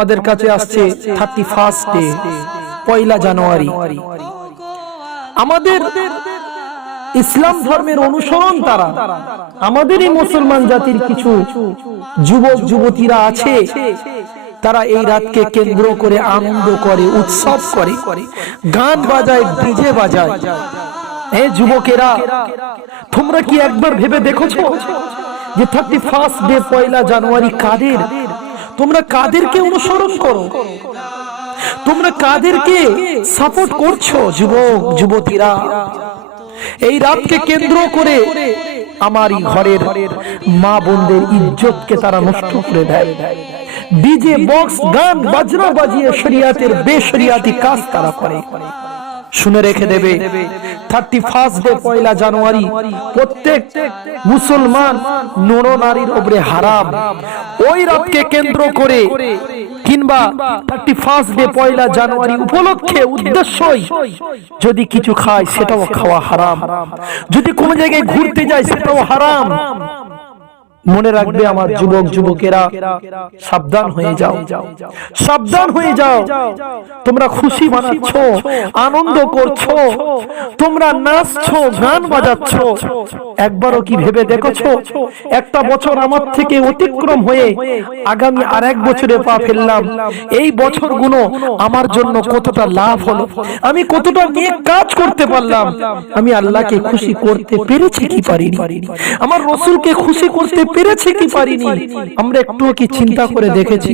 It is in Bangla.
আমাদের কাছে আসছে 31 ডে, পয়লা জানুয়ারি। আমাদের ইসলাম ধর্মের অনুসরণ তারা, আমাদের এই মুসলমান জাতির কিছু যুবক যুবতীরা আছে, তারা এই রাতকে কেন্দ্র করে আনন্দ করে, উৎসব করে, গান বাজায়, ডিজে বাজায়। এই যুবকেরা, তোমরা কি একবার ভেবে দেখেছো যে 31 ডে পয়লা জানুয়ারি কাদের? তোমরা কাদেরকে অনুসরণ করো? তোমরা কাদেরকে সাপোর্ট করছো? যুবক যুবতীরা, এই রাতকে কেন্দ্র করে আমারই ঘরের মা বোনদের ইজ্জতকে তারা নষ্ট করে দেয়। ডিজে বক্স গান বাজনা বাজিয়ে শরিয়াতের বেশরিয়াতি কাজ তারা করে। শুনে রেখে দেবে, 31 ডে পয়লা জানুয়ারি প্রত্যেক মুসলমান নর নারীর উপরে হারাম। ওই রাতকে কেন্দ্র করে কিংবা 31 ডে পয়লা জানুয়ারি উপলক্ষে উদ্দেশ্যই যদি কিছু খায় সেটাও খাওয়া হারাম, যদি কোনো জায়গায় ঘুরতে যায় সেটাও হারাম। মনে রাখবে আমার যুবক যুবকেরা, সাবধান হয়ে যাও, সাবধান হয়ে যাও। তোমরা খুশি মানাচ্ছ, আনন্দ করছো, তোমরা নাচছো, গান বাজাচ্ছ, একবারও কি ভেবে দেখেছো একটা বছর আমার থেকে অতিক্রম হয়ে আগামী আরেক বছরে পা ফেললাম, এই বছরগুলো আমার জন্য কতটা লাভ হলো, আমি কতটা নেক কাজ করতে পারলাম, আমি আল্লাহকে খুশি করতে পেরেছি কি পারিনি, আমার রাসূলকে খুশি করতে পেরেছি কি পারিনি? আমরা একটু কি চিন্তা করে দেখেছি?